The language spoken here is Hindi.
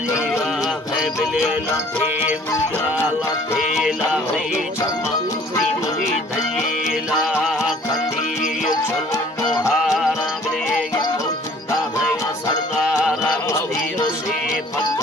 जिया है बिले लथे बुया लथे लाही चम्मा तीनों दलीला कंदी चलो हारा बिले गितो दादा सरदार वीर से पक